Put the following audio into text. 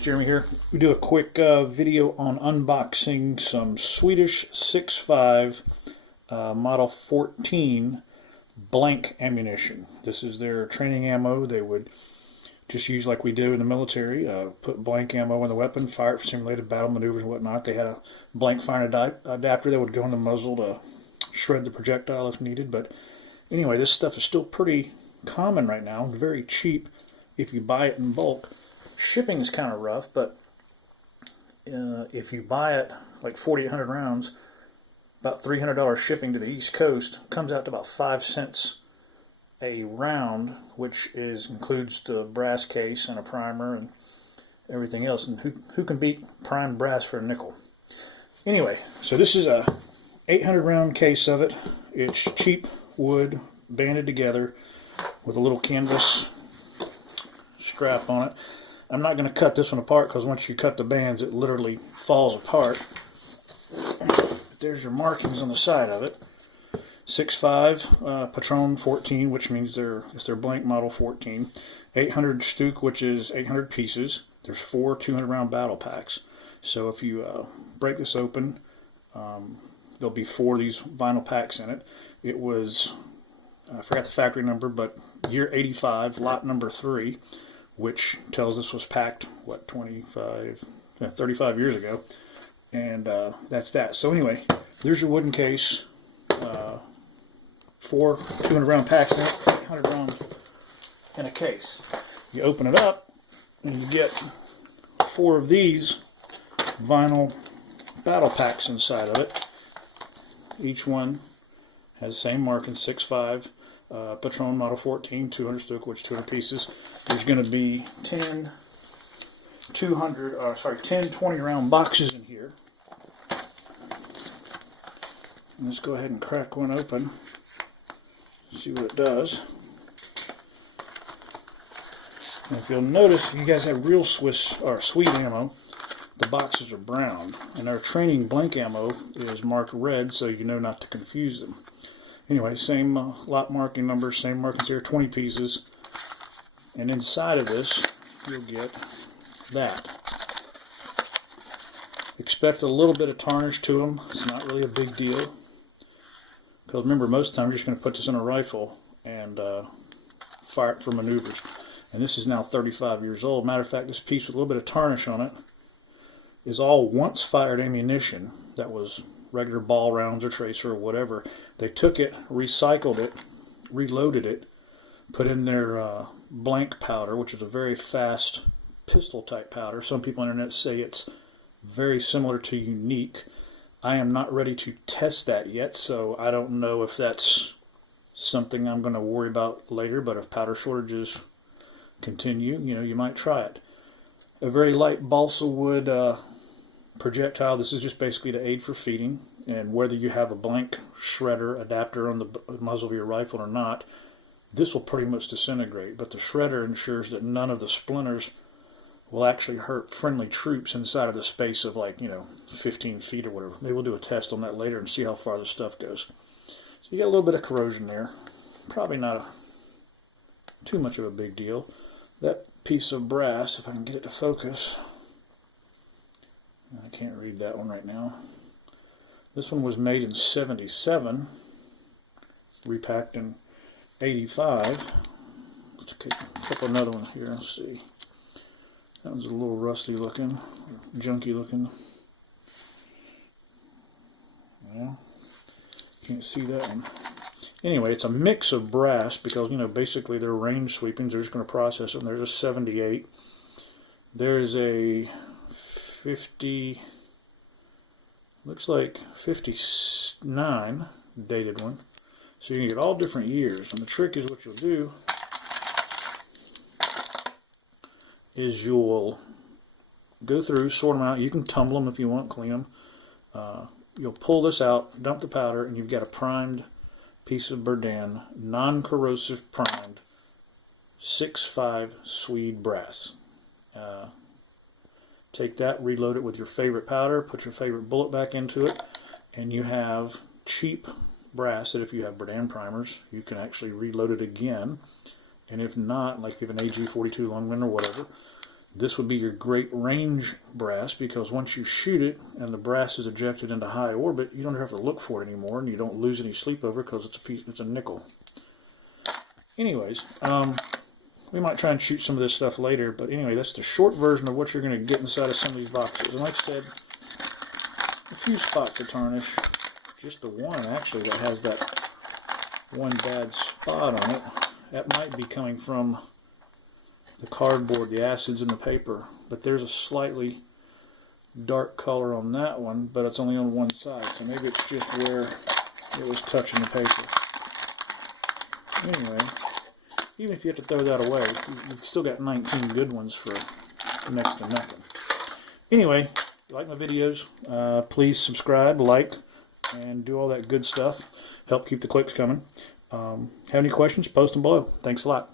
Jeremy here. We do a quick video on unboxing some Swedish 6.5 Model 14 blank ammunition. This is their training ammo. They would just use like we do in the military, put blank ammo in the weapon, fire it for simulated battle maneuvers and whatnot. They had a blank firing adapter that would go in the muzzle to shred the projectile if needed. But anyway, this stuff is still pretty common right now, very cheap if you buy it in bulk. Shipping is kind of rough, but if you buy it like 4,800 rounds, about $300 shipping to the East Coast, comes out to about 5 cents a round, which includes the brass case and a primer and everything else. And who can beat primed brass for a nickel? Anyway, so this is a 800 round case of it. It's cheap wood banded together with a little canvas strap on it. I'm not going to cut this one apart because once you cut the bands it literally falls apart. But there's your markings on the side of it. 6.5 Patron 14, which means it's their blank model 14. 800 Stück, which is 800 pieces. There's 4 200 round battle packs. So if you break this open, there'll be 4 of these vinyl packs in it. It was, I forgot the factory number, but year 85, lot number 3. Which tells us was packed, what, 35 years ago. And that's that. So anyway, there's your wooden case. 4 200 round packs in it, 800 rounds in a case. You open it up, and you get 4 of these vinyl battle packs inside of it. Each one has the same marking, 6.5. Patron Model 14, 200 Stück, which 200 pieces. There's going to be 10 20 round boxes in here. And let's go ahead and crack one open. See what it does. And if you'll notice, if you guys have real Swede ammo, the boxes are brown. And our training blank ammo is marked red, so you know not to confuse them. Anyway, same lot marking numbers, same markings here, 20 pieces. And inside of this, you'll get that. Expect a little bit of tarnish to them. It's not really a big deal. Because remember, most of the time you're just going to put this in a rifle and fire it for maneuvers. And this is now 35 years old. Matter of fact, this piece with a little bit of tarnish on it is all once fired ammunition that was regular ball rounds or tracer or whatever. They took it, recycled it, reloaded it, put in their blank powder, which is a very fast pistol type powder. Some people on the internet say it's very similar to Unique. I am not ready to test that yet, so I don't know if that's something I'm going to worry about later, but if powder shortages continue, you might try it. A very light balsa wood projectile. This is just basically to aid for feeding, and whether you have a blank shredder adapter on the muzzle of your rifle or not, this will pretty much disintegrate, but the shredder ensures that none of the splinters will actually hurt friendly troops inside of the space of 15 feet or whatever. Maybe we'll do a test on that later and see how far the stuff goes. So you got a little bit of corrosion there. Probably not too much of a big deal. That piece of brass, if I can get it to focus, I can't read that one right now. This one was made in 77, repacked in 85. Let's take a couple another ones here. Let's see. That one's a little rusty looking, junky looking. Well, can't see that one. Anyway, it's a mix of brass because, basically they're range sweepings. They're just going to process it. And there's a 78. There's a 50, looks like 59 dated one. So you can get all different years. And the trick is what you'll do is you'll go through, sort them out. You can tumble them if you want, clean them. You'll pull this out, dump the powder, and you've got a primed piece of Berdan, non-corrosive primed 6.5 Swede brass. Take that, reload it with your favorite powder, put your favorite bullet back into it, and you have cheap brass that if you have Berdan primers, you can actually reload it again. And if not, like if you have an AG-42 long gun or whatever, This would be your great range brass, because once you shoot it and the brass is ejected into high orbit, you don't have to look for it anymore, and you don't lose any sleep over because it's a nickel. Anyways, we might try and shoot some of this stuff later, but anyway, that's the short version of what you're going to get inside of some of these boxes. And like I said, a few spots of tarnish, just the one actually that has that one bad spot on it. That might be coming from the cardboard, the acids in the paper, but there's a slightly dark color on that one, but it's only on one side, so maybe it's just where it was touching the paper. Anyway, even if you have to throw that away, you've still got 19 good ones for next to nothing. Anyway, if you like my videos, please subscribe, like, and do all that good stuff. Help keep the clicks coming. Have any questions, post them below. Thanks a lot.